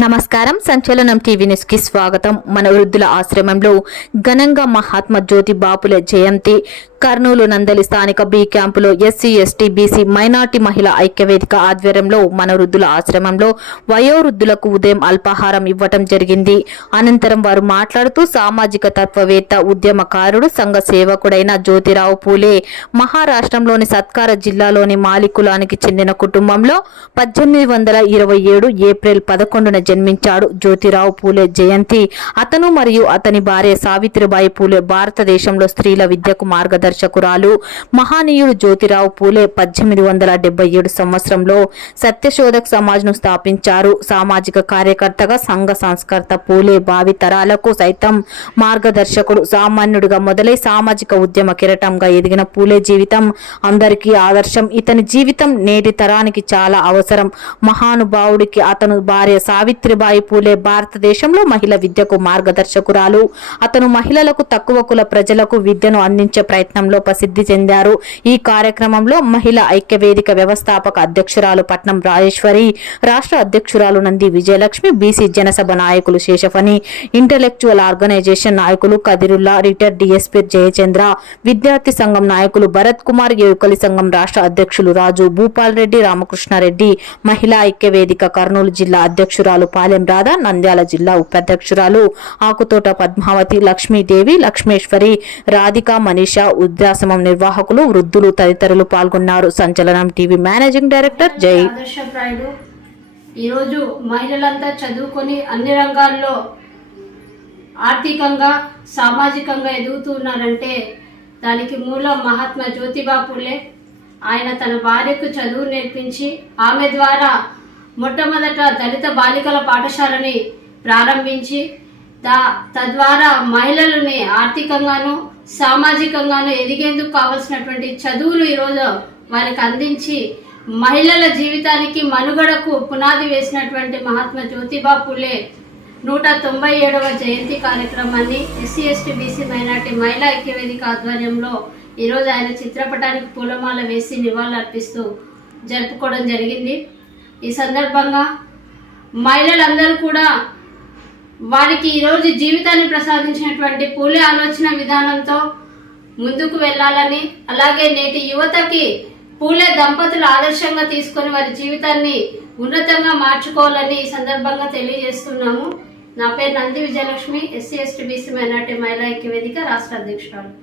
నమస్కారం. సంచలనం టీవీ న్యూస్కి స్వాగతం. మన వృద్ధుల ఆశ్రమంలో ఘనంగా మహాత్మా జ్యోతి బాపుల జయంతి. కర్నూలు నందలి స్థానిక బి క్యాంపులో ఎస్సీ ఎస్టీ బీసీ మైనార్టీ మహిళా ఐక్యవేదిక ఆధ్వర్యంలో మనవృద్ధుల ఆశ్రమంలో వయోవృద్ధులకు ఉదయం అల్పాహారం ఇవ్వటం జరిగింది. అనంతరం వారు మాట్లాడుతూ సామాజిక తత్వవేత్త ఉద్యమకారుడు సంఘ సేవకుడైన జ్యోతిరావు పూలే మహారాష్ట్రంలోని సత్కార జిల్లాలోని మాలికులానికి చెందిన కుటుంబంలో పద్దెనిమిది వందల ఇరవై ఏడు ఏప్రిల్ పదకొండున జన్మించాడు జ్యోతిరావు పూలే జయంతి. అతను మరియు అతని భార్య సావిత్రిబాయి పూలే భారతదేశంలో స్త్రీల విద్యకు దర్శకురాలు మహానీయుడు జ్యోతిరావు పూలే పద్దెనిమిది వందల డెబ్బై ఏడు సంవత్సరంలో సత్యశోధక్ సమాజ్ను స్థాపించారు. సామాజిక కార్యకర్తగా సంఘ సంస్కర్త పూలే భావి తరాలకు సైతం మార్గదర్శకుడు. సామాన్యుడిగా మొదలై సామాజిక ఉద్యమ కిరటంగా ఎదిగిన పూలే జీవితం అందరికీ ఆదర్శం. ఇతని జీవితం నేటి తరానికి చాలా అవసరం. మహానుభావుడికి అతను భార్య సావిత్రిబాయి పూలే భారతదేశంలో మహిళ విద్యకు మార్గదర్శకురాలు. అతను మహిళలకు తక్కువ కుల ప్రజలకు విద్యను అందించే ప్రయత్నం ప్రయత్నంలో ప్రసిద్ధి చెందారు. ఈ కార్యక్రమంలో మహిళా ఐక్యవేదిక వ్యవస్థాపక అధ్యక్షురాలు పట్నం రాజేశ్వరి రాష్ట్ర అధ్యక్షురాలు నంది విజయలక్ష్మి బీసీ జనసభ నాయకులు శేషఫని ఇంటలెక్చువల్ ఆర్గనైజేషన్ నాయకులు కదిరుల్లా రిటైర్డ్ డిఎస్పీ జయచంద్ర విద్యార్థి సంఘం నాయకులు భరత్ కుమార్ యువకులి సంఘం రాష్ట్ర అధ్యక్షులు రాజు భూపాల్ రెడ్డి రామకృష్ణారెడ్డి మహిళా ఐక్యవేదిక కర్నూలు జిల్లా అధ్యక్షురాలు పాలెం రాధా నంద్యాల జిల్లా ఉపాధ్యక్షురాలు ఆకుతోట పద్మావతి లక్ష్మీదేవి లక్ష్మేశ్వరి రాధిక మనీషా వృద్ధాశ్రమం నిర్వాహకులు వృద్ధులు తదితరులు పాల్గొన్నారు. సంచలనం టీవీ మేనేజింగ్ డైరెక్టర్ జై. ఆదర్శప్రాయుడు ఈరోజు మహిళలంతా చదువుకొని అన్ని రంగాల్లో ఆర్థికంగా సామాజికంగా ఎదుగుతున్నారంటే దానికి మూలం మహాత్మా జ్యోతిబా పూలే ఆయన తన భార్యకు చదువు నేర్పించి ఆమె ద్వారా మొట్టమొదట దళిత బాలికల పాఠశాలని ప్రారంభించి తద్వారా మహిళలని ఆర్థికంగాను సామాజికంగాను ఎదిగేందుకు కావలసినటువంటి చదువులు ఈరోజు వారికి అందించి మహిళల జీవితానికి మనుగడకు పునాది వేసినటువంటి మహాత్మా జ్యోతిబా పులే నూట తొంభై ఏడవ జయంతి కార్యక్రమాన్ని ఎస్సీ ఎస్టీ బీసీ మైనార్టీ మహిళా ఐక్యవేదిక ఆధ్వర్యంలో ఈరోజు ఆయన చిత్రపటానికి పూలమాల వేసి నివాళులర్పిస్తూ జరుపుకోవడం జరిగింది. ఈ సందర్భంగా మహిళలందరూ కూడా వారికి ఈరోజు జీవితాన్ని ప్రసాదించినటువంటి పూలే ఆలోచన విధానంతో ముందుకు వెళ్ళాలని అలాగే నేటి యువతకి పూలే దంపతులు ఆదర్శంగా తీసుకొని వారి జీవితాన్ని ఉన్నతంగా మార్చుకోవాలని ఈ సందర్భంగా తెలియజేస్తున్నాము. నా పేరు Nandi Vijayalakshmi SC ST BC minority మహిళా ఐక్య వేదిక రాష్ట్ర అధ్యక్షురాలు.